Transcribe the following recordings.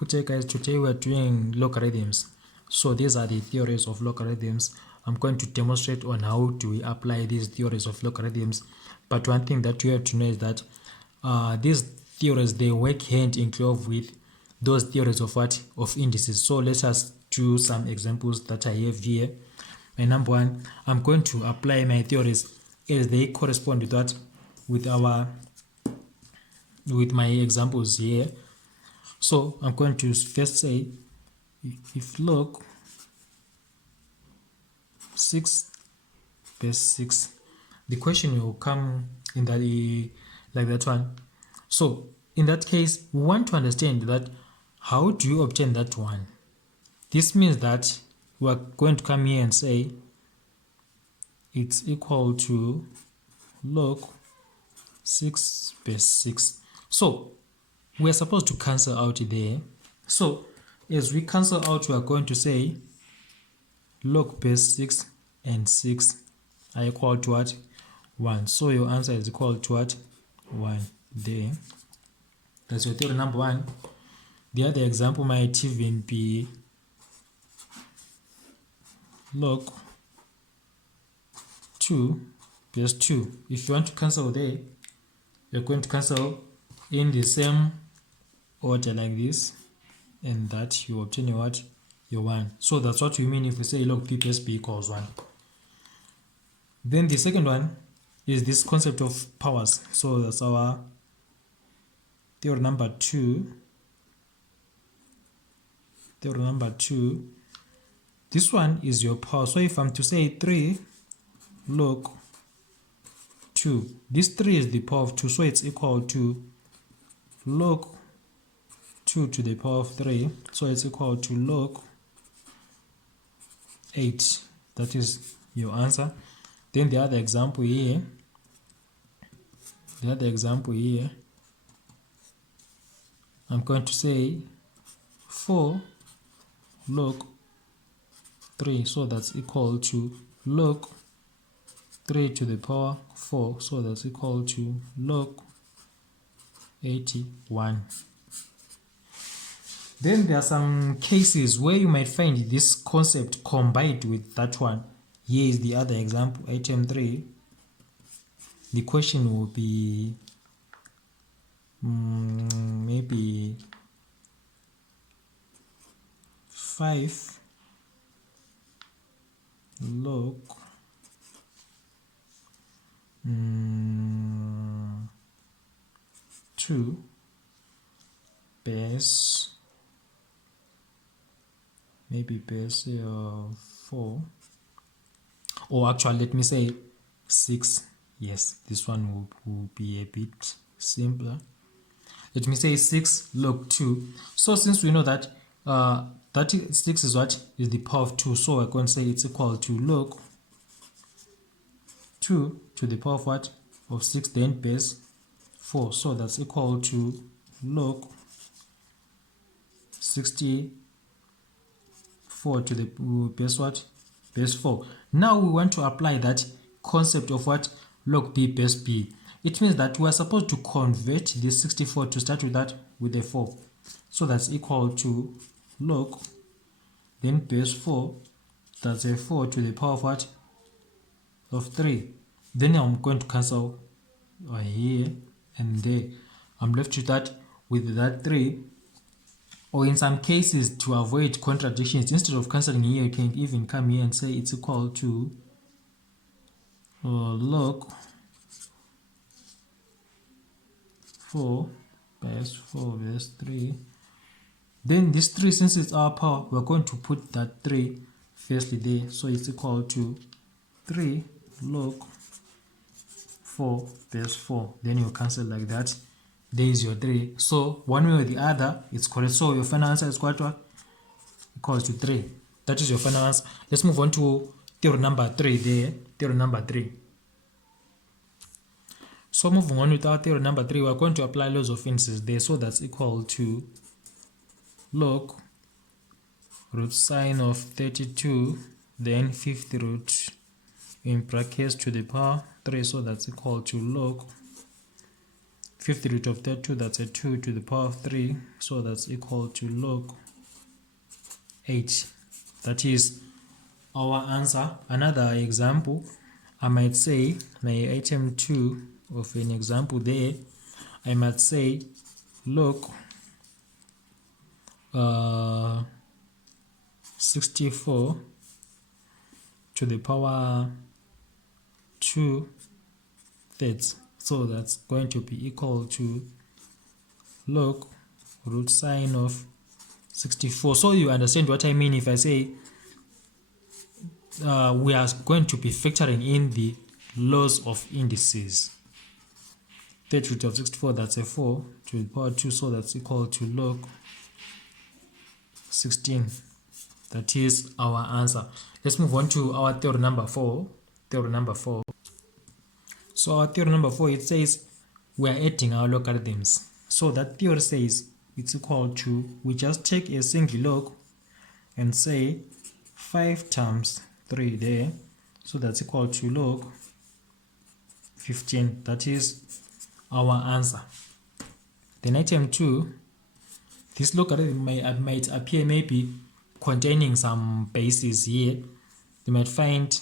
Good day guys, today we are doing logarithms. So these are the theories of logarithms. I'm going to demonstrate on how do we apply these theories of logarithms. But one thing that you have to know is that these theories, they work hand in glove with those theories of what? Of indices. So let us do some examples that I have here. My number one, I'm going to apply my theories as they correspond with what? With my examples here. So I'm going to first say if log 6 base 6, the question will come in that like that one. So in that case, we want to understand that how do you obtain that one. This means that we are going to come here and say it's equal to log 6 base 6. So we are supposed to cancel out there. So as we cancel out, we are going to say log base 6 and 6 are equal to what? 1. So your answer is equal to what? 1 there. That's your theory number one. The other example might even be log 2 base 2. If you want to cancel there, you're going to cancel in the same order like this, and that you obtain your what? Your 1. So that's what we mean if we say log p plus b equals 1. Then the second one is this concept of powers. So that's our theory number 2. Theory number 2. This one is your power. So if I'm to say 3 log 2, this 3 is the power of 2, so it's equal to log 2 to the power of 3, so it's equal to log 8. That is your answer. Then the other example here, I'm going to say 4 log 3, so that's equal to log 3 to the power 4, so that's equal to log 81. Then there are some cases where you might find this concept combined with that one. Here is the other example, item 3. The question will be maybe 5 log 2 base, maybe base 4, or actually let me say 6. Yes, this one will be a bit simpler. Let me say 6 log 2. So since we know that 36 is what? Is the power of 2, so we're going to say it's equal to log 2 to the power of what? Of 6, then base 4, so that's equal to log 64 to the base what? Base 4. Now we want to apply that concept of what? Log p base b. It means that we are supposed to convert this 64 to start with that with a 4. So that's equal to log, then base 4, that's a 4 to the power of what? Of 3. Then I'm going to cancel here and there. I'm left with that 3. Or in some cases, to avoid contradictions, instead of cancelling here, you can even come here and say it's equal to log 4 base 4 base 3. Then this 3, since it's our power, we're going to put that 3 firstly there, so it's equal to 3 log 4 base 4. Then you cancel like that. There is your 3. So one way or the other, it's correct. So your final answer is what? Equals to 3. That is your final answer. Let's move on to theory number 3 there. Theory number 3. So moving on with our theory number 3, we're going to apply laws of indices there. So that's equal to log root sign of 32, then 5th root in brackets to the power 3. So that's equal to log fifth root of 32, that's a 2 to the power of 3, so that's equal to log 8. That is our answer. Another example, I might say my item 2 of an example there, I might say log 64 to the power 2/3. So that's going to be equal to log root sign of 64. So you understand what I mean if I say we are going to be factoring in the laws of indices. Third root of 64, that's a 4 to the power 2, so that's equal to log 16. That is our answer. Let's move on to our theory number 4. So our theory number 4, it says we are adding our logarithms. So that theory says it's equal to, we just take a single log and say 5 times 3 there. So that's equal to log 15. That is our answer. Then item 2, this logarithm might appear maybe containing some bases here. You might find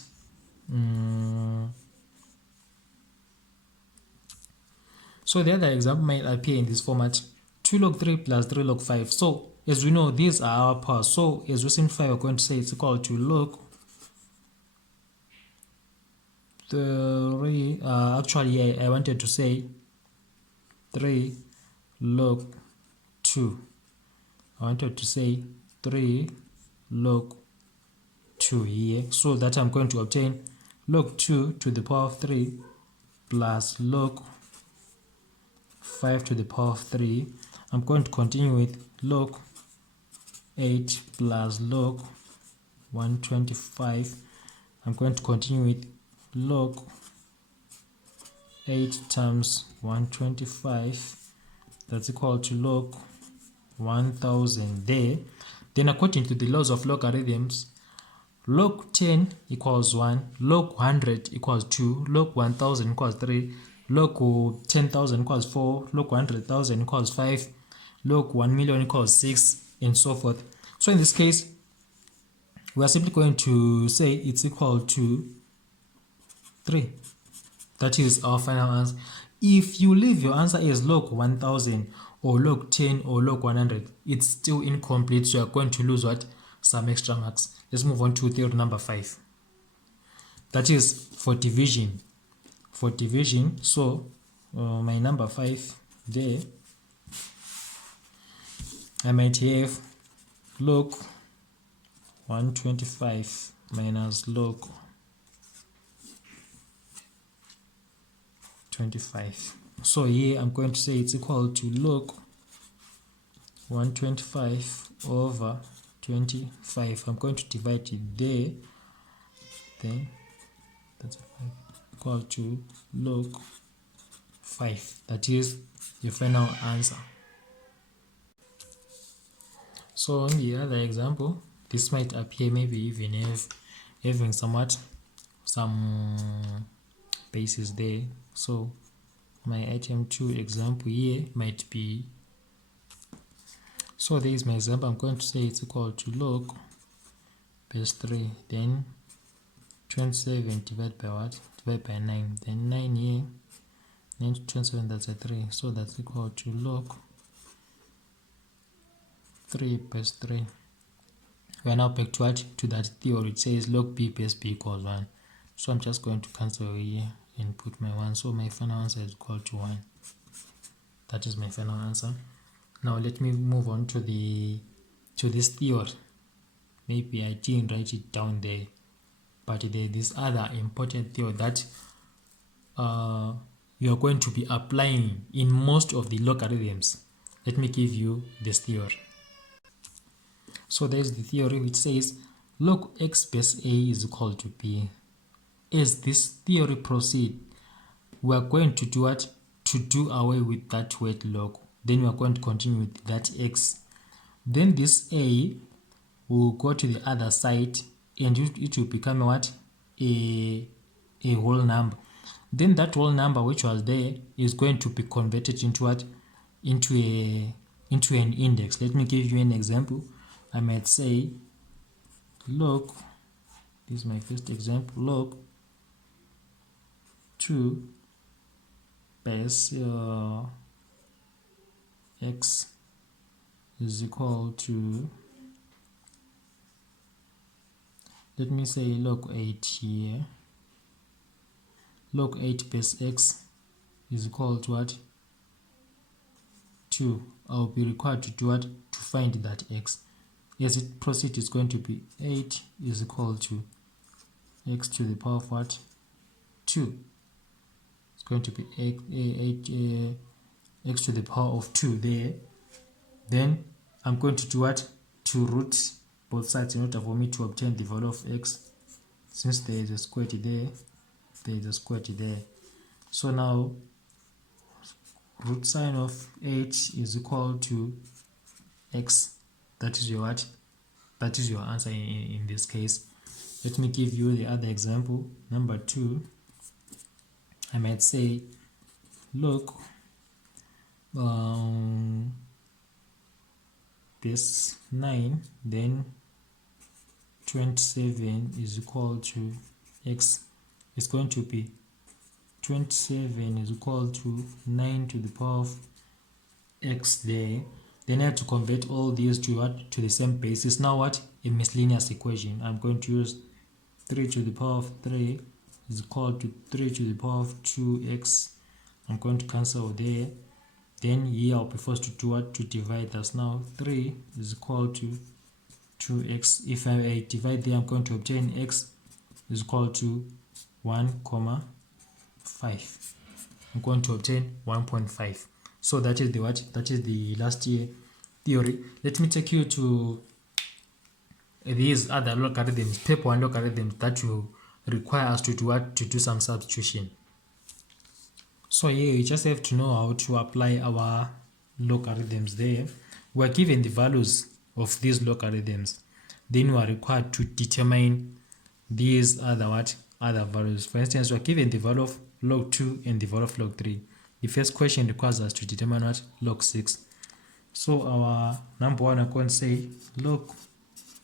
so the other example might appear in this format: 2 log 3 plus 3 log 5. So as we know, these are our powers. So as we simplify, we're going to say it's equal to log 3. Actually, I wanted to say 3 log 2. I wanted to say 3 log 2 here, so that I'm going to obtain log 2 to the power of 3 plus log 5 to the power of 3. I'm going to continue with log 8 plus log 125. I'm going to continue with log 8 times 125. That's equal to log 1000 there. Then according to the laws of logarithms, log 10 equals 1, log 100 equals 2, log 1000 equals 3, log 10,000 equals 4, log 100,000 equals 5, log 1 million equals 6, and so forth. So in this case, we are simply going to say it's equal to 3. That is our final answer. If you leave your answer as log 1000 or log 10 or log 100, it's still incomplete, so you are going to lose what? Some extra marks. Let's move on to theory number 5. That is for division. So my number 5 there, I might have log 125 minus log 25. So here I'm going to say it's equal to log 125 over 25. I'm going to divide it there. Then that's equal to log 5. That is your final answer. So in the other example, this might appear maybe even having some bases there. So my item 2 example here might be, so there is my example. I'm going to say it's equal to log base 3, then 27 divided by what? Divided by 9, then 9 here, 9 to 27, that's a 3, so that's equal to log 3 base 3. We are now back to what? To that theory. It says log b base b equals 1. So I'm just going to cancel here and put my 1. So my final answer is equal to 1. That is my final answer. Now let me move on to this theory. Maybe I didn't write it down there, but there's this other important theory that you are going to be applying in most of the logarithms. Let me give you this theory. So there's the theory which says log x base a is equal to b. As this theory proceeds, we are going to do what? To do away with that word log. Then we are going to continue with that x. Then this a will go to the other side and it will become what? A whole number. then that whole number which was there is going to be converted into what? Into an index. Let me give you an example. I might say log, this is my first example, log 2 base x is equal to, let me say log 8 here. Log 8 base x is equal to what? 2. I'll be required to do what? To find that x. As it proceeds, it's going to be 8 is equal to x to the power of what? 2. It's going to be 8 x to the power of 2 there. Then I'm going to do what? To root both sides in order for me to obtain the value of x. Since there is a square there, there is a square there. So now root sign of 8 is equal to x. That is your what? That is your answer in this case. Let me give you the other example. Number 2. I might say log this 9, then 27 is equal to x. It's going to be 27 is equal to 9 to the power of x there. Then I have to convert all these to what? To the same basis. Now what? A miscellaneous equation. I'm going to use 3 to the power of 3 is equal to 3 to the power of 2x. I'm going to cancel there. Then here I'll be forced to do what? To divide. That's now 3 is equal to 2x. If I divide there, I'm going to obtain x is equal to 1,5. I'm going to obtain 1.5. So that is the what? That is the last year theory. Let me take you to these other logarithms, paper 1 logarithms that will require us to do what? To do some substitution. So here you just have to know how to apply our logarithms there. We are given the values of these logarithms. Then we are required to determine these other what? Other values. For instance, we are given the value of log 2 and the value of log 3. The first question requires us to determine what? Log 6. So our number 1, I'm going to say log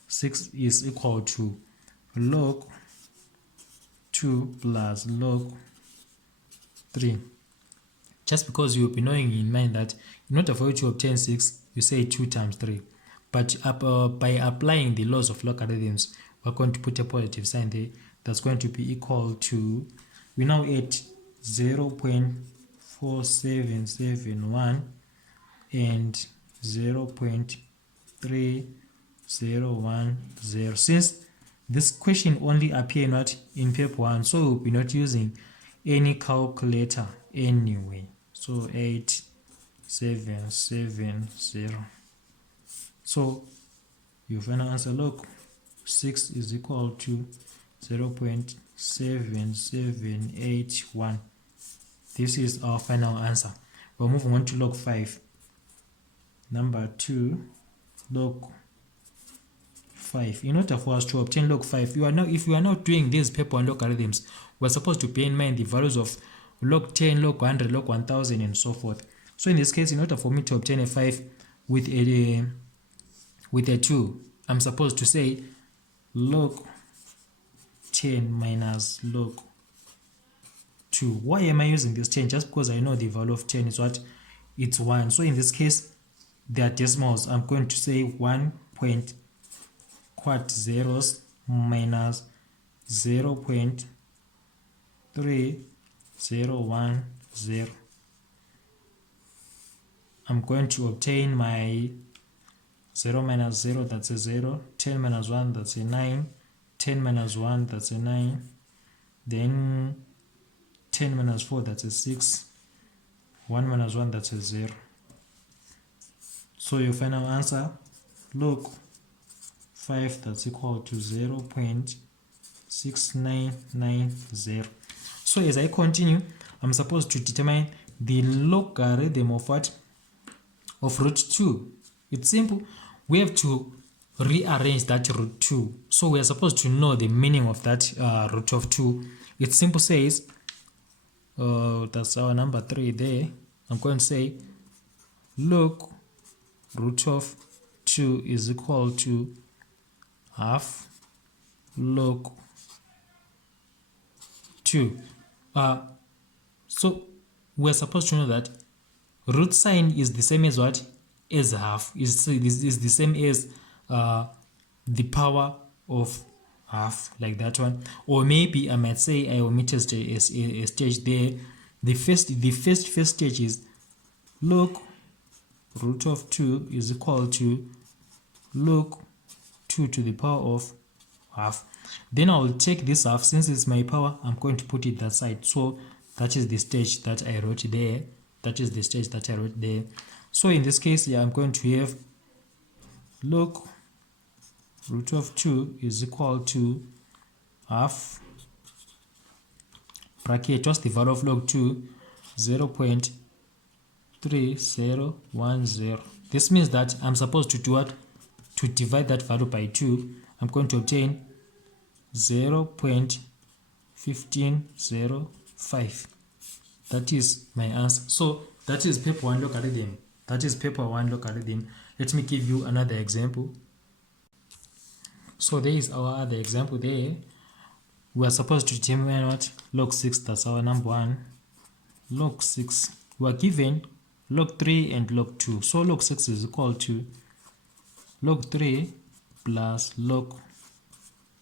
6 is equal to log 2 plus log 3. Just because you'll be knowing in mind that in order for you to obtain 6, you say 2 times 3. But by applying the laws of logarithms, we're going to put a positive sign there. That's going to be equal to, we now at 0.4771 and 0.3010. Since this question only appears not in paper 1, so we'll be not using any calculator anyway. So 8770. So your final answer, log 6 is equal to 0.7781. This is our final answer. We're moving on to log 5. Number 2, log 5. In order for us to obtain log 5, if you are now doing these paper 1 logarithms, we're supposed to bear in mind the values of log 10, log 100, log 1000, and so forth. So in this case, in order for me to obtain a 5 with a 2, I'm supposed to say log 10 minus log 2. Why am I using this 10? Just because I know the value of 10 is what? It's 1. So in this case, they are decimals. I'm going to say 1.40 minus 0.3010. I'm going to obtain my 0 minus 0, that's a 0, 10 minus 1, that's a 9, 10 minus 1, that's a 9, then 10 minus 4, that's a 6, 1 minus 1, that's a 0. So your final answer, log 5, that's equal to 0.6990. So as I continue, I'm supposed to determine the logarithm of what? Of root 2. It's simple. We have to rearrange that root 2. So we are supposed to know the meaning of that root of 2. It simply says that's our number 3 there. I'm going to say log root of 2 is equal to half log 2. So we're supposed to know that root sign is the same as what? As half. Is the same as the power of half, like that one. Or maybe I might say I omitted a stage there. The first stage is log root of 2 is equal to log 2 to the power of half. Then I'll take this half, since it's my power, I'm going to put it that side. So that is the stage that I wrote there. That is the stage that I wrote there. So in this case, yeah, I'm going to have log root of 2 is equal to half bracket, what's the value of log 2? 0.3010. This means that I'm supposed to do what? To divide that value by 2. I'm going to obtain 0.1505. That is my answer. So that is paper 1 logarithm. That is paper 1 logarithm. Let me give you another example. So there is our other example there. We are supposed to determine what? Log 6, that's our number 1. Log 6. We are given log 3 and log 2. So log 6 is equal to log 3 plus log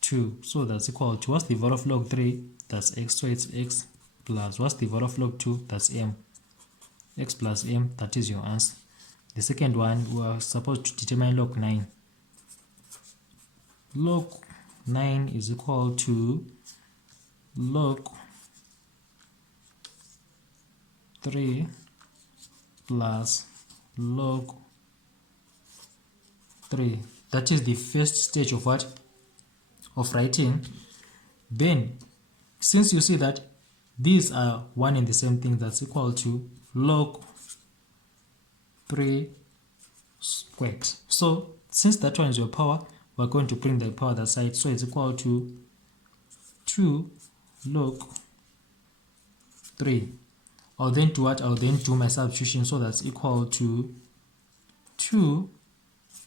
2. So that's equal to, what's the value of log 3? That's x. So it's x plus, what's the value of log 2? That's m. X plus m, that is your answer. The second one, we are supposed to determine log 9. Log 9 is equal to log 3 plus log 3. That is the first stage of what? Of writing. Then, since you see that these are one and the same thing, that's equal to log 3 squared. So, since that one is your power, we're going to bring the power that side. So it's equal to 2 log 3. I'll then do what? I'll then do my substitution. So that's equal to 2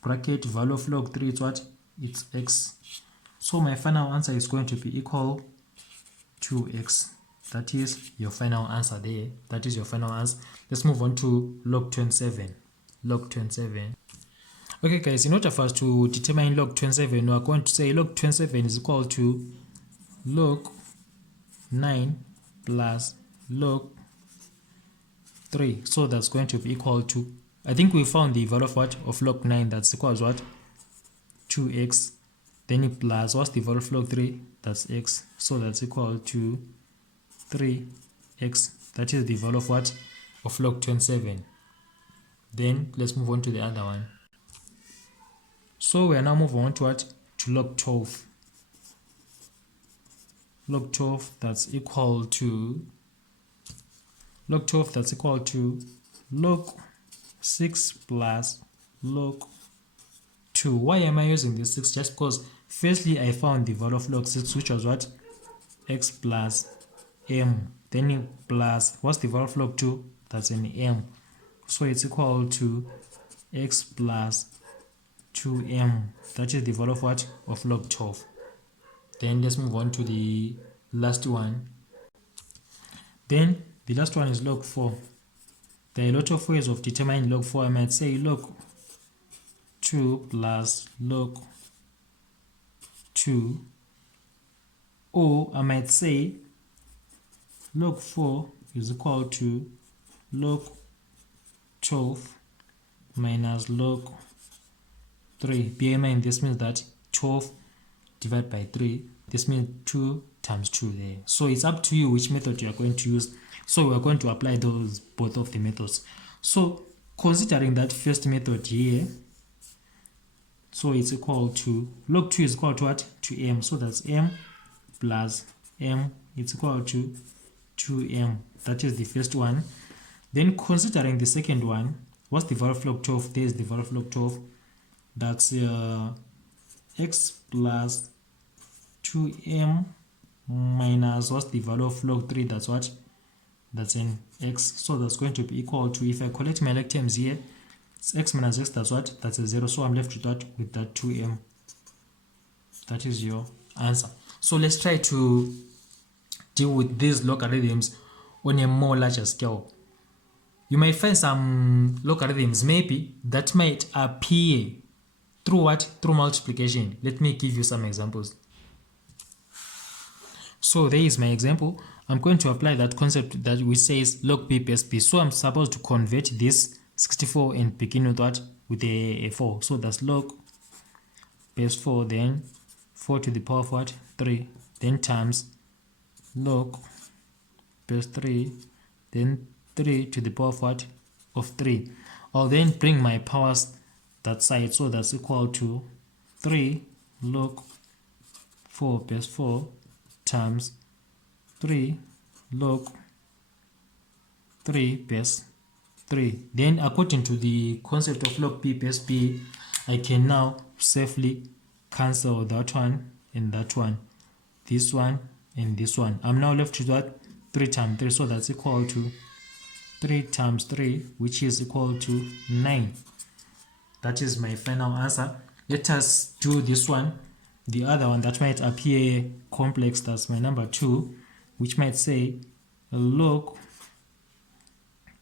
bracket value of log 3 is what? It's x. So my final answer is going to be equal to x. That is your final answer there. That is your final answer. Let's move on to log 27. Log 27. Okay guys, in order for us to determine log 27, we are going to say log 27 is equal to log 9 plus log 3. So that's going to be equal to, I think we found the value of what? Of log 9, that's equals what? 2x. Then plus, what's the value of log 3? That's x. So that's equal to 3x. That is the value of what? Of log 27. Then let's move on to the other one. So we are now moving on to what? To log 12. Log 12, that's equal to log 12, that's equal to log 6 plus log 2. Why am I using this 6? Just because firstly I found the value of log 6, which was what? X plus m. Then plus, what's the value of log 2? That's an m. So it's equal to x plus 2m. That is the value of what? Of log 12. Then let's move on to the last one. Then the last one is log 4. There are a lot of ways of determining log 4. I might say log 2 plus log 2. Or I might say log 4 is equal to log 12 minus log 3. Bear in mind, this means that 12 divided by 3. This means 2 times 2 there. So it's up to you which method you are going to use. So we are going to apply those, both of the methods. So considering that first method here, so it's equal to, log 2 is equal to what? To m. So that's m plus m. It's equal to 2m. That is the first one. Then considering the second one, what's the value of log 12? There is the value of log 12. That's x plus 2m minus, what's the value of log 3? That's what? that's in x. So that's going to be equal to, if I collect my like terms here, it's x minus x, that's what? That's a 0. So I'm left with that, with that 2m. That is your answer. So let's try to deal with these logarithms on a more larger scale. You might find some logarithms maybe that might appear through what? Through multiplication. Let me give you some examples. So there is my example. I'm going to apply that concept that which says log p base p. So I'm supposed to convert this 64 and begin with what? With a 4. So that's log base 4, then 4 to the power of what? 3, then times log base 3, then 3 to the power of what? Of 3. I'll then bring my powers that side, so that's equal to 3 log 4 base 4 times 3 log 3 base 3. Then according to the concept of log p base p, I can now safely cancel that one and that one, this one and this one. I'm now left with what? 3 times 3, so that's equal to 3 times 3, which is equal to 9. That is my final answer. Let us do this one. The other one that might appear complex, that's my number 2, which might say log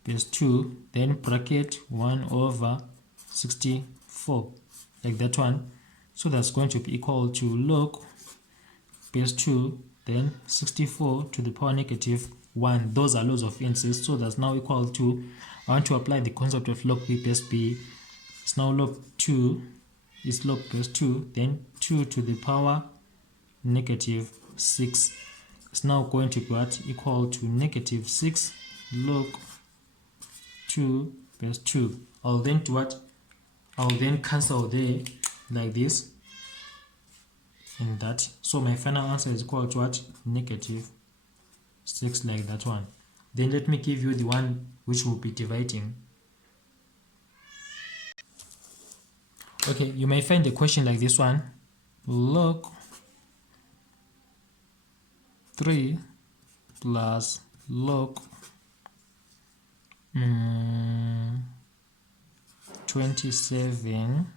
base 2, then bracket 1 over 64, like that one. So that's going to be equal to log base 2, then 64 to the power negative 1. Those are loads of indices, so that's now equal to, I want to apply the concept of log p base p. It's now log 2 is log base 2, then 2 to the power negative 6. It's now going to be what? Equal to negative 6 log 2 base 2. I'll then do what? I'll then cancel there like this and that. So my final answer is equal to what? Negative 6, like that one. Then let me give you the one which will be dividing. Okay, you may find the question like this one. Log 3 plus log 27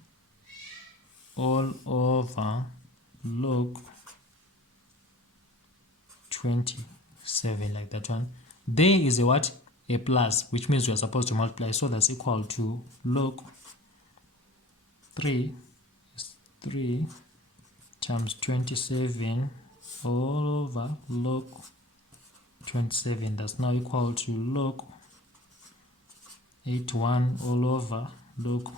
all over log 27, like that one. There is a what? A plus, which means we are supposed to multiply. So that's equal to log 3 is 3 times 27 all over log 27. That's now equal to log 81 all over log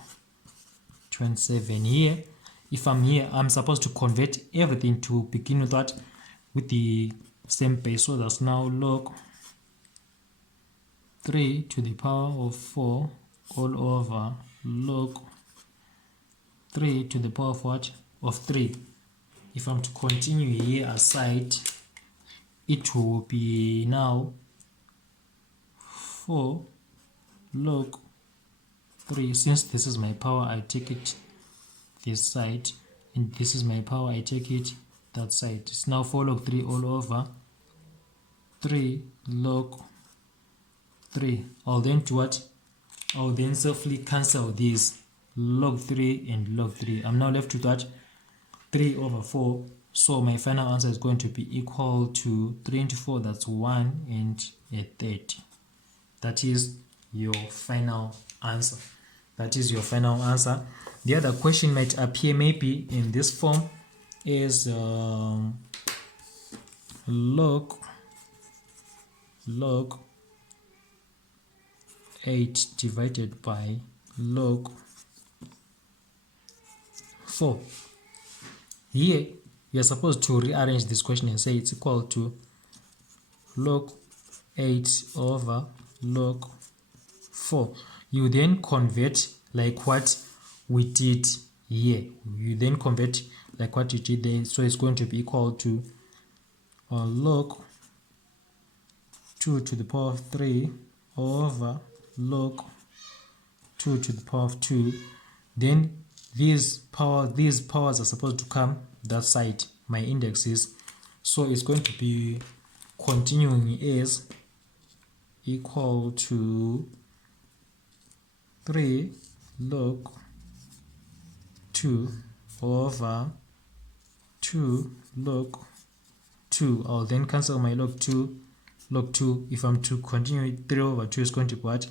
27. Here, if I'm here, I'm supposed to convert everything to begin with what? With the same base. So that's now log 3 to the power of 4 all over log 3 to the power of what? Of 3. If I'm to continue here aside, it will be now 4 log 3. Since this is my power, I take it this side, and this is my power, I take it that side. It's now 4 log 3 all over 3 log 3. I'll then do what? I'll then safely cancel these log 3 and log 3. I'm now left with what? 3 over 4. So my final answer is going to be equal to 3 into 4, that's 1 and a third. That is your final answer. That is your final answer. The other question might appear maybe in this form is log 8 divided by log 4. Here, you are supposed to rearrange this question and say it's equal to log 8 over log 4. You then convert like what we did here. You then convert like what you did there. So it's going to be equal to log 2 to the power of 3 over log 2 to the power of 2. Then these powers are supposed to come that side, my indexes. So it's going to be continuing as equal to 3 log 2 over 2 log 2. I'll then cancel my log 2. If I'm to continue, 3 over 2 is going to be what?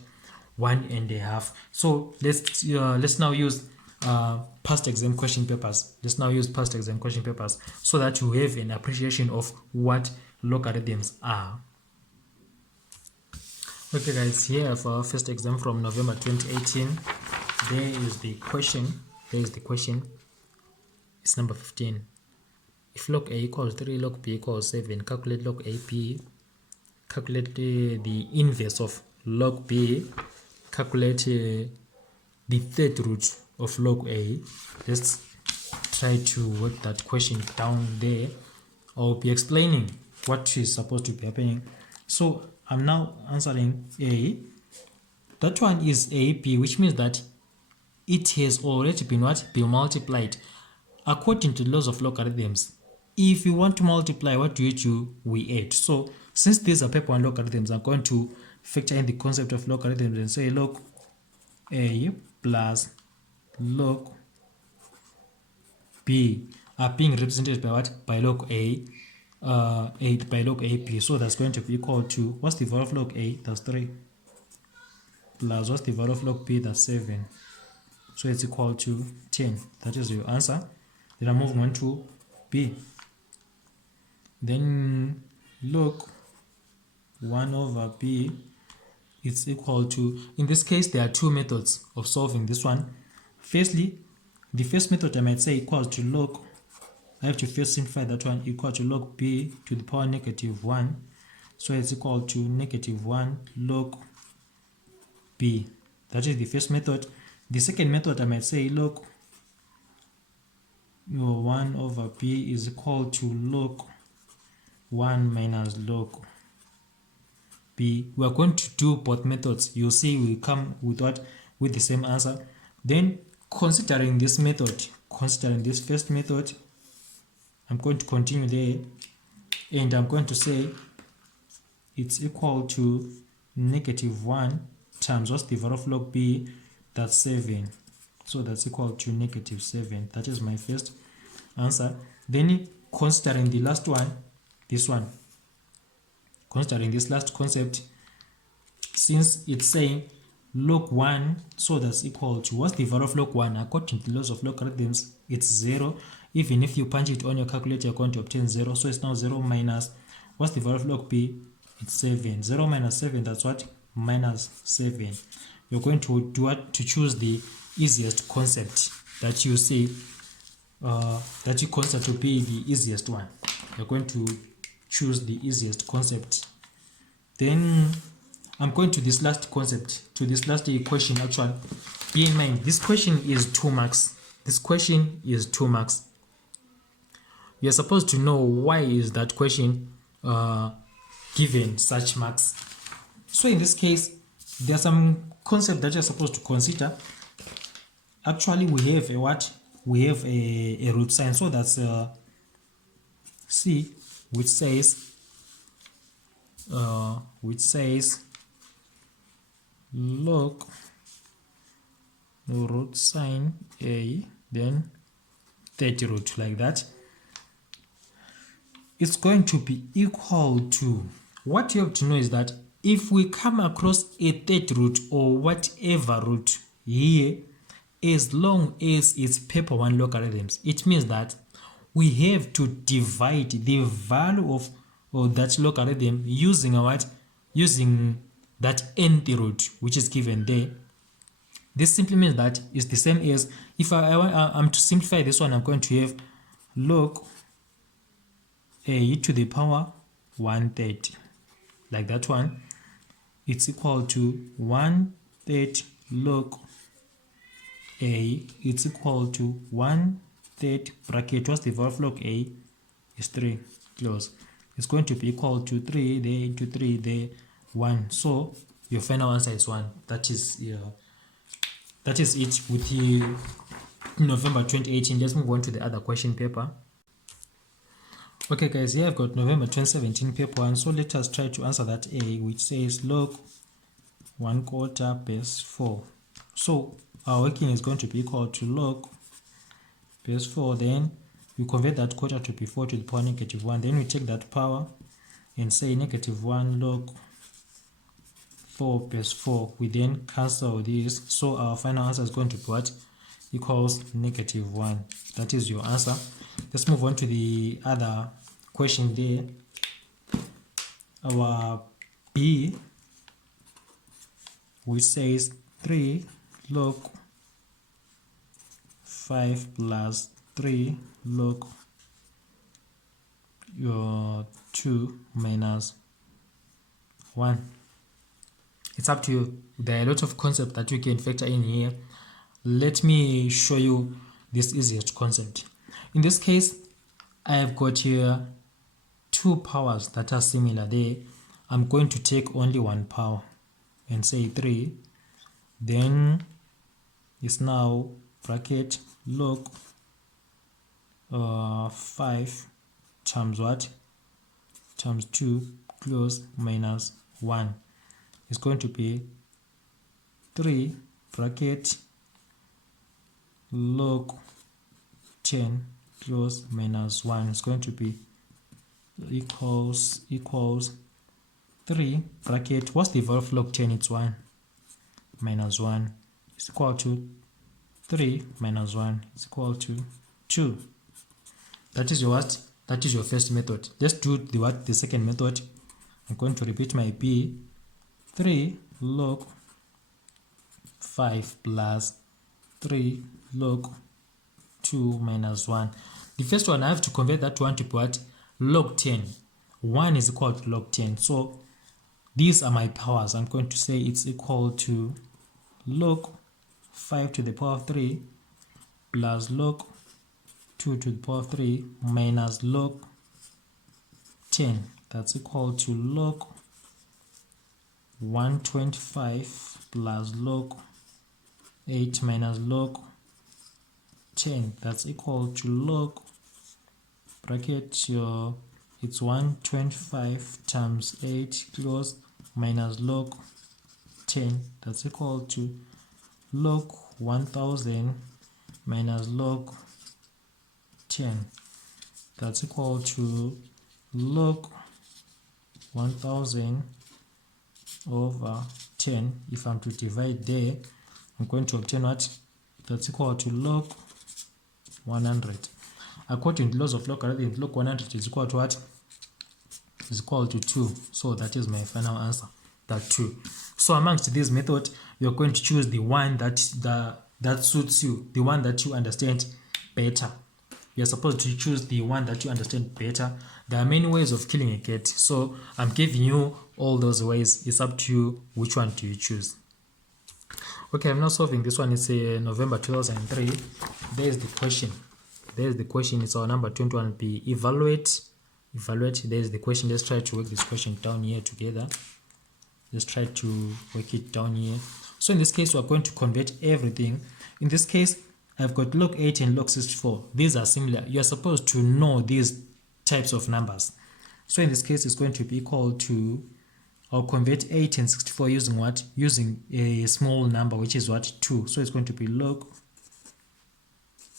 1.5. So let's now use past exam question papers. Let's now use past exam question papers so that you have an appreciation of what logarithms are. Okay guys, here for our first exam from November 2018, there is the question. It's number 15. If log A equals 3, log B equals 7, calculate log AP, calculate the inverse of log B, calculate the third root of log A. Let's try to work that question down there. I'll be explaining what is supposed to be happening. So I'm now answering A. That one is AP, which means that it has already been been multiplied. According to the laws of logarithms, if you want to multiply, what do? We add. So since these are paper 1 logarithms, I'm going to factor in the concept of logarithms and say log A plus log B are being represented by what? By log A. By log AP. So that's going to be equal to, what's the value of log A? That's 3. Plus what's the value of log B? That's 7. So it's equal to 10. That is your answer. Then I'm moving on to B. Then log 1 over B is equal to, in this case there are two methods of solving this one. Firstly, the first method I might say equals to log, I have to first simplify that one, equal to log B to the power -1. So it's equal to -1 log B. That is the first method. The second method I might say log 1 over B is equal to log 1 minus log B. We are going to do both methods. You'll see we come with what? With the same answer. Then considering this method, considering this first method, I'm going to continue there and I'm going to say it's equal to -1 times what's the value of log B? That's 7. So that's equal to -7. That is my first answer. Then considering the last one, this one, considering this last concept, since it's saying log 1, so that's equal to, what's the value of log 1? According to the laws of logarithms, it's 0. Even if you punch it on your calculator, you're going to obtain 0. So it's now 0 minus, what's the value of log B? It's 7. 0 minus 7, that's what? -7. You're going to do what? To choose the easiest concept that you see, that you consider to be the easiest one. You're going to choose the easiest concept. Then I'm going to this last concept, to this last question actually. Bear in mind, this question is 2 marks. This question is 2 marks. You're supposed to know why is that question given such marks. So in this case, there are some concepts that you're supposed to consider. Actually, we have a what? We have a root sign. So that's C, which says log root sign A, then third root, like that. It's going to be equal to, what you have to know is that if we come across a third root or whatever root here, as long as it's paper 1 logarithms, it means that we have to divide the value of that logarithm using what? Using that nth root which is given there. This simply means that it's the same as, if I'm to simplify this one, I'm going to have log A to the power 1/3, like that one. It's equal to 1/3 log A. It's equal to 1/3 bracket, what's the value of log A? Is 3, close. It's going to be equal to 3 there into 3 there, 1. So your final answer is 1. That is it with the November 2018. Let's move on to the other question paper. Okay guys, here I've got November 2017 paper 1. So let us try to answer that A, which says log 1/4 base 4. So our working is going to be equal to log base 4. Then we convert that quarter to be 4 to the power negative 1. Then we take that power and say negative 1 log 4 base 4. We then cancel this. So our final answer is going to be what? Equals negative 1. That is your answer. Let's move on to the other question there. Our B, which says 3 log 5 plus 3 log 2 minus 1. It's up to you. There are a lot of concepts that you can factor in here. Let me show you this easiest concept. In this case, I have got here two powers that are similar there. I'm going to take only one power and say 3. Then it's now bracket log 5 times what? Times 2 close minus 1. It's going to be 3 bracket log 10 close minus 1. It's going to be equals 3 bracket, what's the value of log 10? It's 1 minus 1 is equal to 3 minus 1 is equal to 2. That is your what? That is your first method. Let's do the what? The second method. I'm going to repeat my B. 3 log 5 plus 3 log 2 minus 1. The first one, I have to convert that one to what? Log 10. 1 is equal to log 10. So these are my powers. I'm going to say it's equal to log 5 to the power of 3 plus log 2 to the power of 3 minus log 10. That's equal to log 125 plus log 8 minus log 10. That's equal to log bracket it's 125 times 8 close minus log 10. That's equal to log 1000 minus log 10. That's equal to log 1000 over 10. If I'm to divide there, I'm going to obtain what? That's equal to log 100. According to laws of logarithms, log 100 is equal to what? Is equal to 2. So that is my final answer, that 2. So amongst these methods, you're going to choose the one that suits you, the one that you understand better. You're supposed to choose the one that you understand better. There are many ways of killing a cat, so I'm giving you all those ways. It's up to you which one do you choose. Okay, I'm now solving this one. It's November 2003. There's the question. It's our number 21B. Evaluate. There's the question. Let's try to work this question down here together. Let's try to work it down here. So in this case, we're going to convert everything. In this case, I've got log 8 and log 64. These are similar. You're supposed to know these types of numbers. So in this case, it's going to be equal to, I'll convert 8 and 64 using what? Using a small number, which is what? 2. So it's going to be log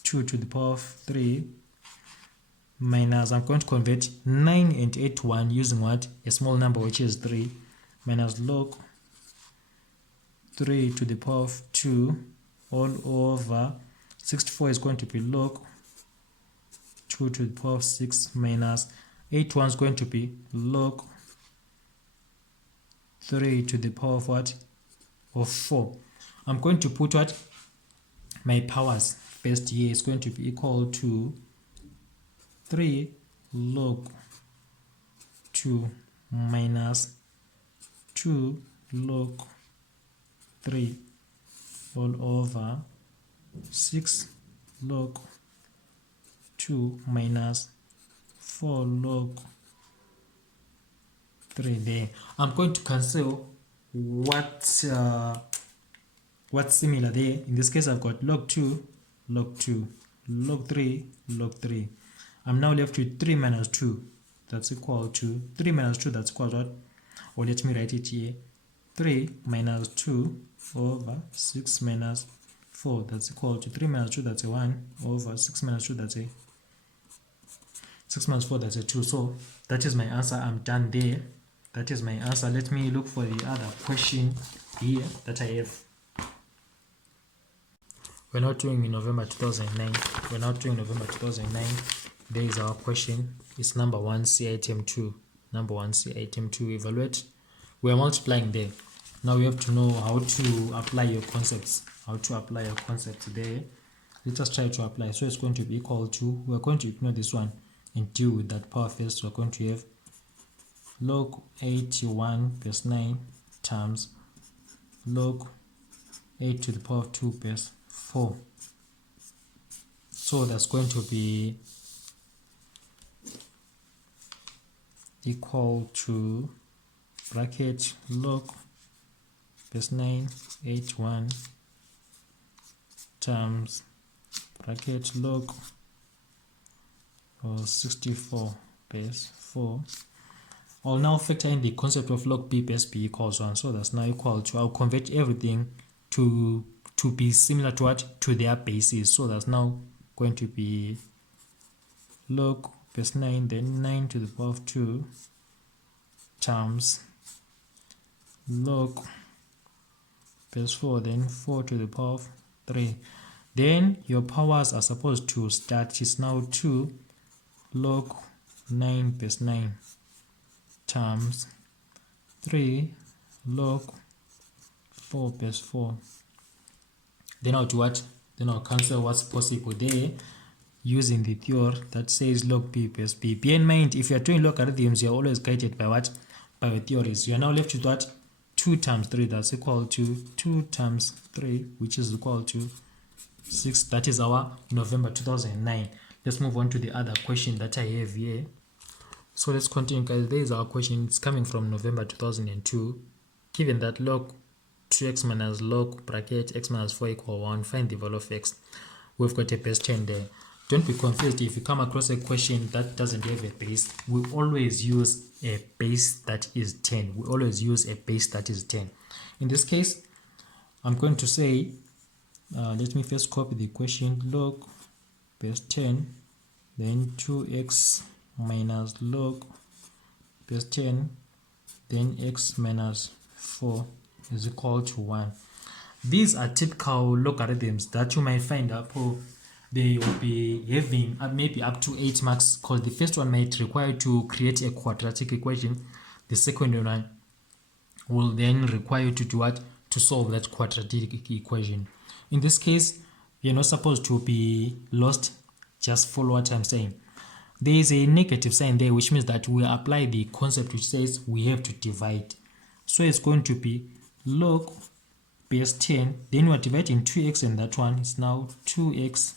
2 to the power of 3 minus, I'm going to convert 9 and 81 using what? A small number, which is 3, minus log 3 to the power of 2 all over 64 is going to be log 2 to the power of 6 minus 81 is going to be log 3 to the power of what? Of 4. I'm going to put what? My powers first here is going to be equal to 3 log 2 minus 2 log 3 all over 6 log 2 minus 4 log 3 there. I'm going to cancel what's similar there. In this case, I've got log 2, log 2, log 3, log 3. I'm now left with 3 minus 2. That's equal to 3 minus 2. That's equal to what? Or let me write it here. 3 minus 2 over 6 minus 4. That's equal to 3 minus 2. That's a 1 over 6 minus 2. That's a 6 minus 4. That's a 2. So that is my answer. I'm done there. That is my answer. Let me look for the other question here that I have. We're now doing in November 2009. We're now doing November 2009. There is our question. It's number 1C item 2. Number 1C item 2. Evaluate. We are multiplying there. Now we have to know how to apply your concepts. How to apply your concepts there. Let us try to apply. So it's going to be equal to, we're going to ignore this one and deal with that power first. We're going to have log 81 base 9 times log 8 to the power of 2 base 4. So that's going to be equal to bracket log base 9 81 times bracket log 64 base 4. I'll now factor in the concept of log b base b equals 1. So that's now equal to, I'll convert everything to be similar to what? To their bases. So that's now going to be log base 9, then 9 to the power of 2 times log base 4, then 4 to the power of 3. Then your powers are supposed to start. It's now 2 log 9 base 9 times 3 log 4 base 4. Then I'll do what? Then I'll cancel what's possible there using the theory that says log b base b. Bear in mind, if you're doing logarithms, you're always guided by what? By the theories. You're now left with what? 2 times 3. That's equal to 2 times 3, which is equal to 6. That is our November 2009. Let's move on to the other question that I have here. So let's continue, guys. There is our question. It's coming from November 2002. Given that log 2x minus log bracket x minus 4 equal 1, find the value of x. We've got a base 10 there. Don't be confused if you come across a question that doesn't have a base. We always use a base that is 10. We always use a base that is 10. In this case, I'm going to say, let me first copy the question. Log base 10, then 2x minus log base 10, then x minus 4 is equal to 1. These are typical logarithms that you might find up. They will be having maybe up to 8 marks, because the first one might require to create a quadratic equation. The second one will then require you to do what? To solve that quadratic equation. In this case, you're not supposed to be lost. Just follow what I'm saying. There is a negative sign there, which means that we apply the concept which says we have to divide. So it's going to be log base 10, then we're dividing 2x, and that one is now 2x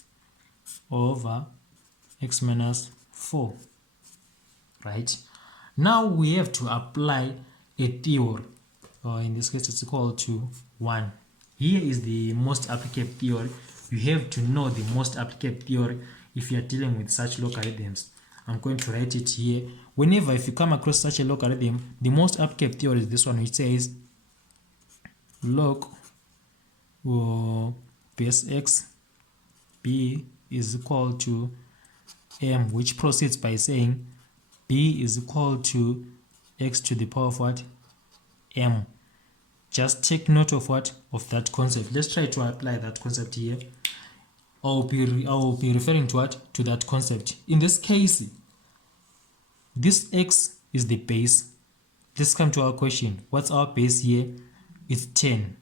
over x minus 4. Right? Now we have to apply a theory. In this case, it's equal to 1. Here is the most applicable theory. You have to know the most applicable theory if you are dealing with such logarithms. I'm going to write it here. Whenever if you come across such a logarithm, the most applicable theory is this one, which says log base x b is equal to m, which proceeds by saying b is equal to x to the power of what? M. Just take note of what? Of that concept. Let's try to apply that concept here. I'll be referring to what? To that concept. In this case, this x is the base. Let's come to our question. What's our base here? It's 10.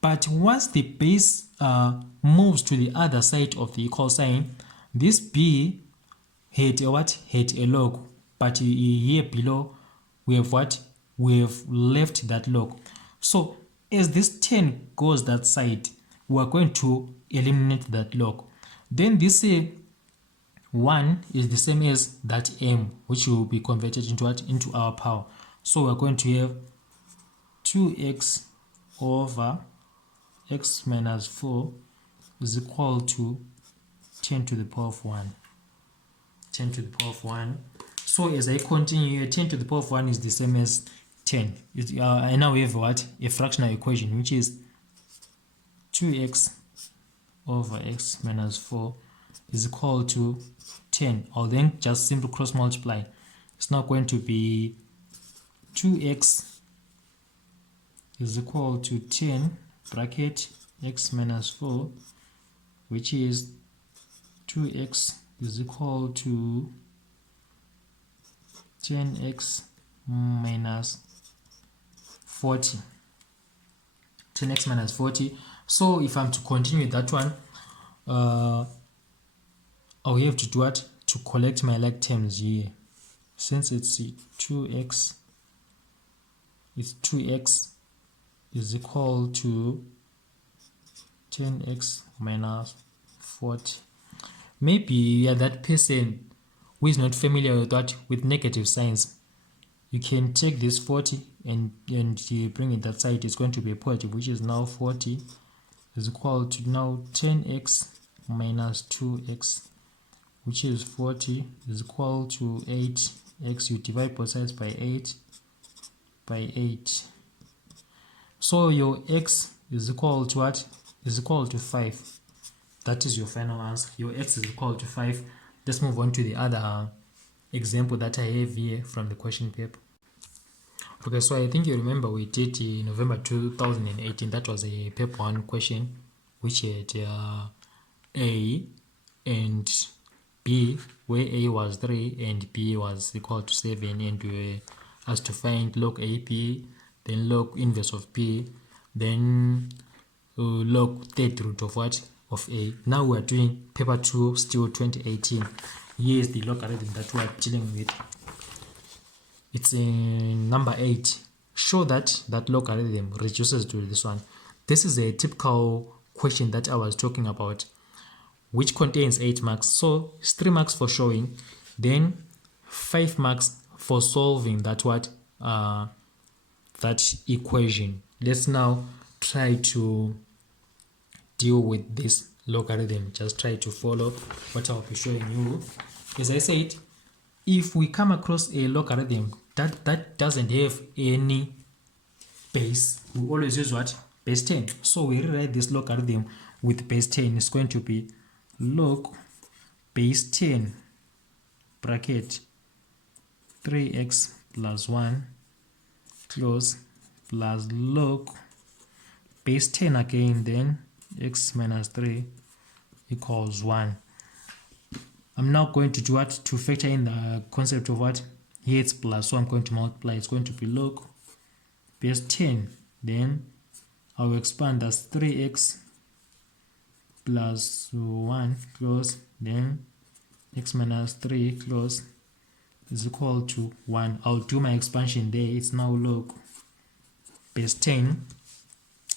But once the base moves to the other side of the equal sign, this b had a what? Had a log. But here below, we have what? We have left that log. So as this 10 goes that side, we are going to eliminate that log. Then this 1 is the same as that m, which will be converted into what? Into our power. So we are going to have 2x over x minus 4 is equal to 10 to the power of 1. 10 to the power of 1. So as I continue here, 10 to the power of 1 is the same as 10. I now have what? A fractional equation, which is 2x over x minus 4 is equal to 10. I'll then just simply cross multiply. It's now going to be 2x is equal to 10 bracket x minus 4, which is 2x is equal to 10x minus 40. 10x minus 40. So if I'm to continue with that one, I'll have to do what? To collect my like terms here. Since it's 2x, it's 2x is equal to 10x minus 40. Maybe you're that person who is not familiar with what, with negative signs. You can take this 40 and you bring it that side. It's going to be a positive, which is now 40 is equal to now 10x minus 2x, which is 40 is equal to 8x. You divide both sides by 8 by 8. So your x is equal to what? Is equal to 5. That is your final answer. Your x is equal to 5. Let's move on to the other example that I have here from the question paper. Okay, so I think you remember we did in November 2018. That was a paper 1 question which had A and B, where A was 3 and B was equal to 7, and we were asked to find log AP, then log inverse of B, then log third root of what? Of A. Now we are doing paper 2, still 2018. Here is the logarithm that we are dealing with. It's in number 8. Show that logarithm reduces to this one. This is a typical question that I was talking about, which contains 8 marks. So it's 3 marks for showing, then 5 marks for solving that what? That equation. Let's now try to deal with this logarithm. Just try to follow what I'll be showing you. As I said, if we come across a logarithm that doesn't have any base, we always use what? Base 10. So we rewrite this logarithm with base 10. It's going to be log base 10 bracket 3x plus 1 close plus log base 10 again, then x minus 3 equals 1. I'm now going to do what? To factor in the concept of what? Here it's plus, so I'm going to multiply. It's going to be log base 10, then I'll expand as 3x plus 1 close, then x minus 3 close is equal to 1. I'll do my expansion there. It's now log base 10.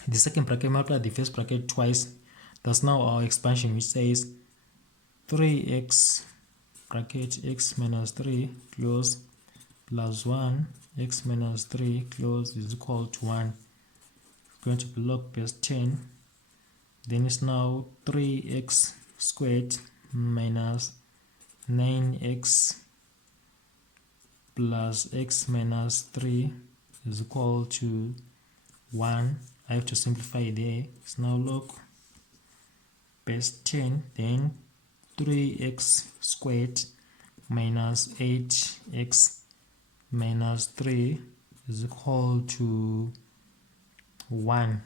The second bracket multiply the first bracket twice. That's now our expansion, which says 3x bracket x minus 3 close plus 1 x minus 3 close is equal to 1. It's going to be log base 10. Then it's now 3x squared minus 9x plus x minus 3 is equal to 1. I have to simplify there. It's now log base 10, then 3x squared minus 8x minus 3 is equal to 1.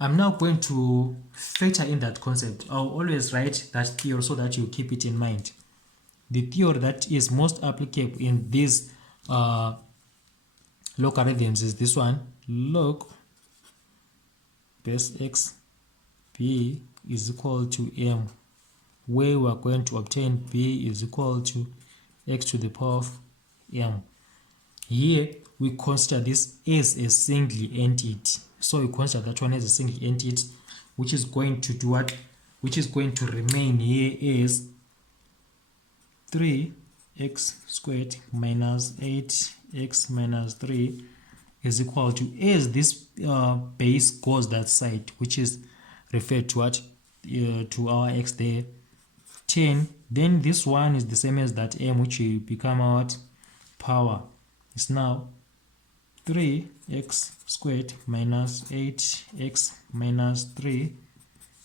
I'm now going to factor in that concept. I'll always write that theory so that you keep it in mind. The theory that is most applicable in these logarithms is this one: log base x b is equal to m, where we are going to obtain b is equal to x to the power of m. Here we consider this as a single entity. So we consider that one as a single entity, which is going to do what? Which is going to remain here is 3x squared minus 8x minus 3 is equal to, as this base goes that side, which is referred to what? To our x there, 10, then this one is the same as that m, which will become what? Power. It's now 3x squared minus 8x minus 3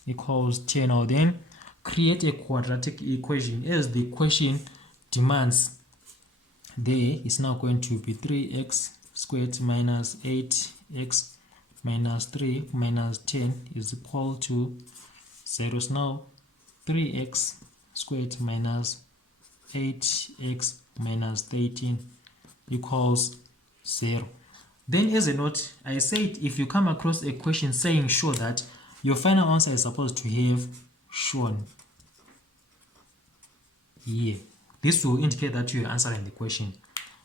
equals 10. Now then create a quadratic equation as the question demands. There is now going to be 3x squared minus 8x minus 3 minus 10 is equal to 0. So now 3x squared minus 8x minus 13 equals 0. Then as a note, I said if you come across a question saying show that, your final answer is supposed to have shown here. This will indicate that you are answering the question.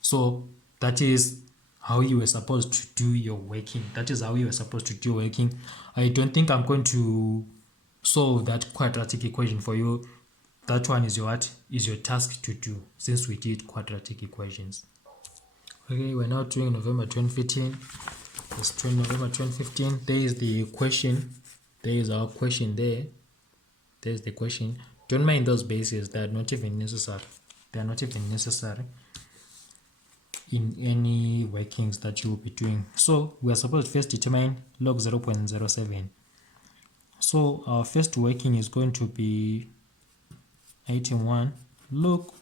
So that is how you were supposed to do your working. That is how you were supposed to do your working. I don't think I'm going to solve that quadratic equation for you. That one is your what? Is your task to do, since we did quadratic equations. Okay, we're now doing November 2015. It's November 2015. There is the question. There is our question there. There's the question. Don't mind those bases. They are not even necessary. They are not even necessary in any workings that you will be doing. So we are supposed to first determine log 0.07. So our first working is going to be item 1, log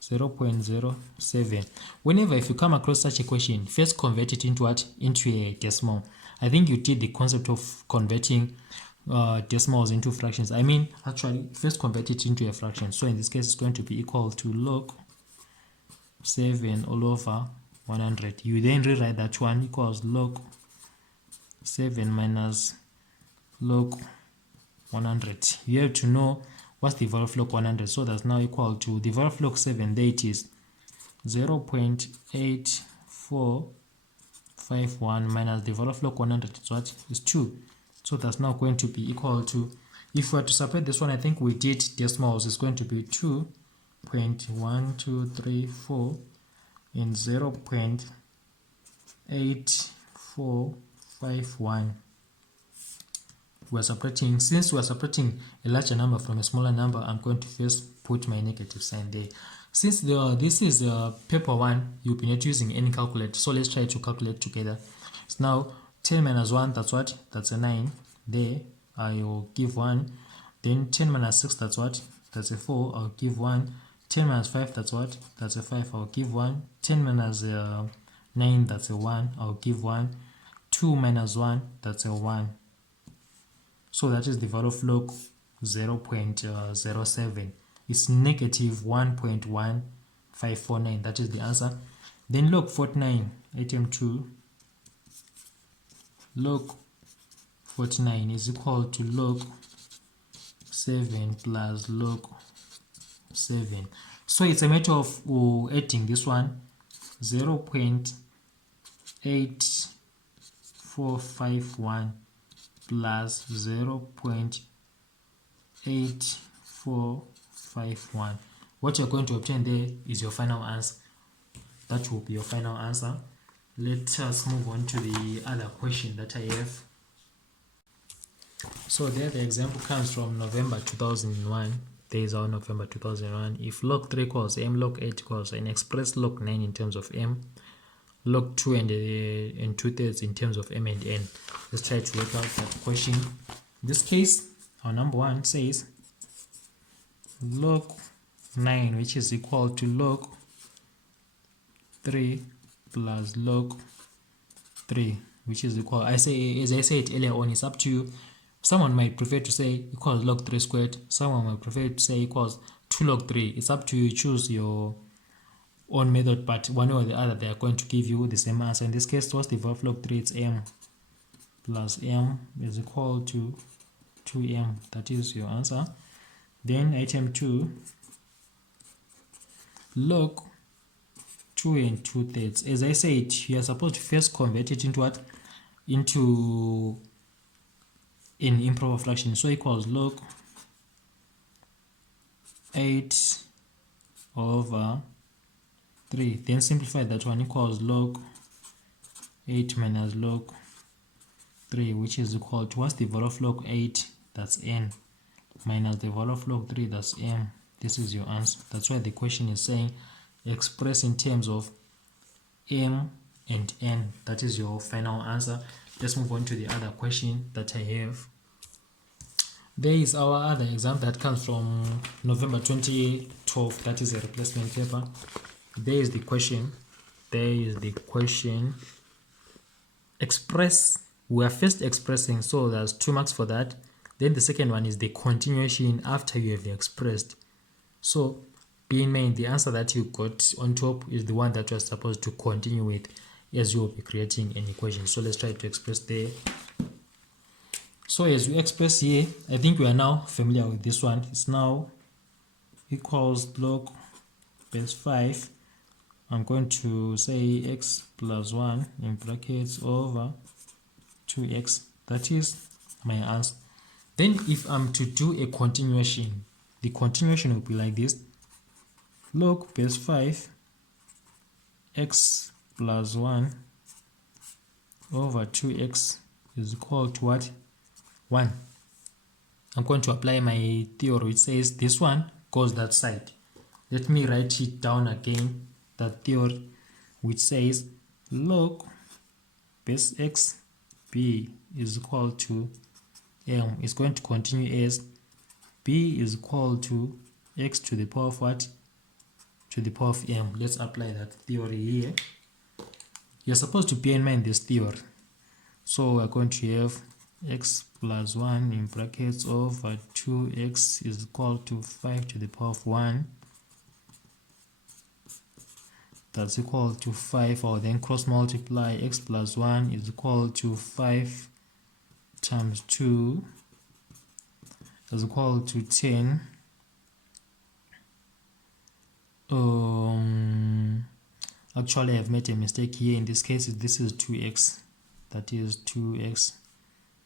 0.07. Whenever if you come across such a question, first convert it into what? Into a decimal. I think you did the concept of converting decimals into fractions. I mean, actually, first convert it into a fraction. So in this case, it's going to be equal to log 7 all over 100. You then rewrite that one equals log 7 minus log 100. You have to know what's the value of log 100. So that's now equal to the value of log 7. There it is, 0.8451 minus the value of log 100 is what? Is 2. So that's now going to be equal to, if we were to separate this one, I think we did decimals, it's going to be 2.1234 and 0.8451. We're separating. Since we're separating a larger number from a smaller number, I'm going to first put my negative sign there. Since this is paper 1, you'll be not using any calculator, so let's try to calculate together. So now 10 minus 1, that's what? That's a 9. There, I will give 1. Then 10 minus 6, that's what? That's a 4. I'll give 1. 10 minus 5, that's what? That's a 5. I'll give 1. 10 minus 9, that's a 1. I'll give 1. 2 minus 1, that's a 1. So that is the value of log 0.07. It's negative 1.1549. That is the answer. Then log 49, item 2. Log 49 is equal to log 7 plus log 7. So it's a matter of adding this one, 0.8451 plus 0.8451. What you're going to obtain there is your final answer. That will be your final answer. Let us move on to the other question that I have. So there the example comes from November 2001. There is our November 2001. If log 3 equals m, log 8 equals n, express log 9 in terms of m, log 2 and 2/3 in terms of m and n. Let's try to work out that question. In this case, our number 1 says log 9, which is equal to log 3 plus log 3, which is equal, as I said earlier on, it's up to you. Someone might prefer to say equals log 3 squared. Someone might prefer to say equals 2 log 3. It's up to you. Choose your own method, but one way or the other, they are going to give you the same answer. In this case, what's the value of log 3? It's m plus m is equal to 2m. That is your answer. Then item 2, log 2 and 2/3. As I said, you are supposed to first convert it into what? Into an improper fraction. So equals log 8 over 3. Then simplify that one, equals log 8 minus log 3, which is equal to, what's the value of log 8? That's n. minus the value of log 3, that's m. This is your answer. That's why the question is saying express in terms of m and n. That is your final answer. Let's move on to the other question that I have. There is our other exam that comes from November 2012. That is a replacement paper. There is the question. Express. We are first expressing, so there's 2 marks for that. Then the second one is the continuation after you have expressed. So bear in mind the answer that you got on top is the one that you are supposed to continue with as you will be creating an equation. So let's try to express there. So as we express here, I think we are now familiar with this one. It's now equals log base 5. I'm going to say x plus 1 in brackets over 2x. That is my answer. Then if I'm to do a continuation, the continuation will be like this. Log base 5 x plus 1 over 2x is equal to what? 1. I'm going to apply my theory which says this one goes that side. Let me write it down again. That theory which says log base x b is equal to m is going to continue as b is equal to x to the power of what? To the power of m. Let's apply that theory here. You're supposed to bear in mind this theory. So we're going to have x plus 1 in brackets over 2x is equal to 5 to the power of 1. That's equal to 5, or then cross multiply x plus 1 is equal to 5 times 2 is equal to 10. Actually I've made a mistake here. In this case this is 2x. That is 2x.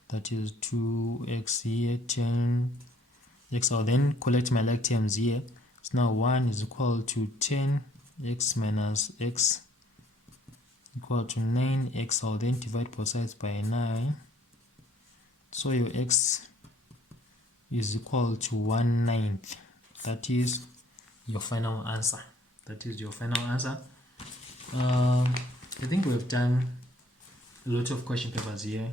That is 2x here, 10x. I'll then collect my like terms here. So now 1 is equal to 10x minus x equal to 9x. I'll then divide both sides by 9. So your x is equal to 1/9. That is your final answer. That is your final answer. I think we've done a lot of question papers here.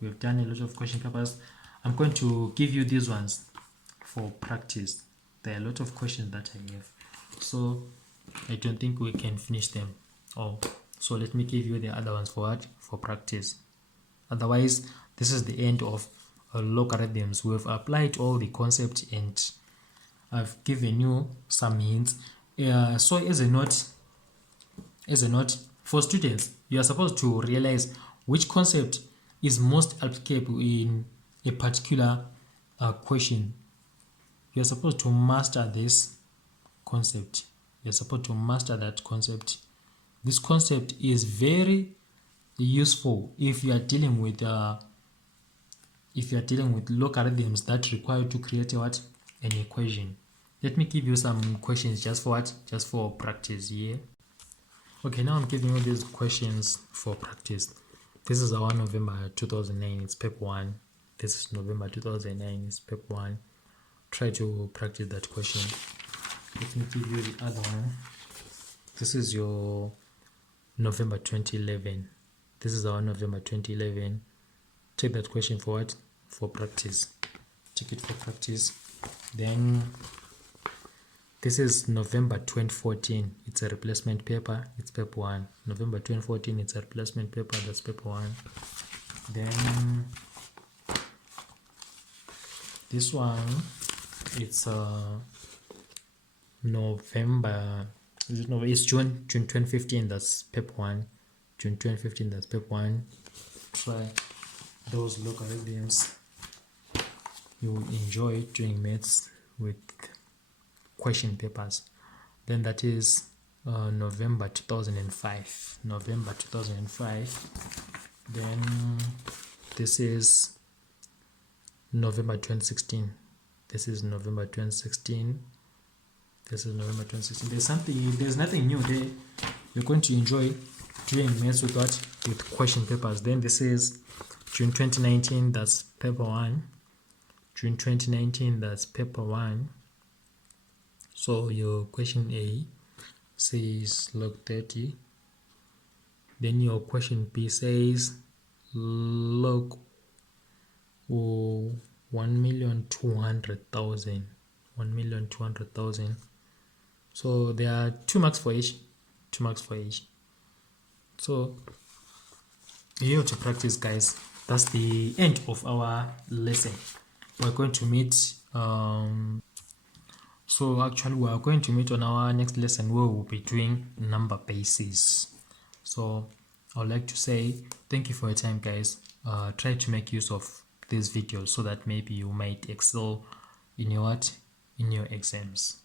We've done a lot of question papers. I'm going to give you these ones for practice. There are a lot of questions that I have, so I don't think we can finish them all. So let me give you the other ones for what? For practice. Otherwise, this is the end of logarithms. We've applied all the concepts and I've given you some hints. So as a note, for students, you are supposed to realize which concept is most applicable in a particular question. You are supposed to master this concept. You are supposed to master that concept. This concept is very useful if you are dealing with logarithms that require you to create what? An equation. Let me give you some questions just for what? Just for practice here. Okay, now I'm giving you these questions for practice. This is our November 2009, it's paper 1. This is November 2009, it's paper 1. Try to practice that question. Let me give you the other one. This is your November 2011. This is our November 2011. Take that question for what? For practice. Take it for practice. Then this is November 2014. It's a replacement paper. It's paper 1. November 2014. It's a replacement paper. That's paper 1. Then this one, it's November. It's June 2015. That's paper 1. June 2015. That's paper 1. Try those logarithms. You will enjoy doing maths with question papers. Then that is November 2005. November 2005. Then this is November 2016. This is November 2016. This is November 2016. There's nothing new there. You're going to enjoy doing maths with what? With question papers. Then this is June 2019. That's paper 1. June 2019, that's paper 1. So your question A says log 30. Then your question B says log 1,200,000. 1,200,000. So there are 2 marks for each. 2 marks for each. So you have to practice, guys. That's the end of our lesson. We're going to meet so actually we are going to meet on our next lesson where we'll be doing number bases. So I would like to say thank you for your time, guys. Try to make use of these videos so that maybe you might excel in your exams.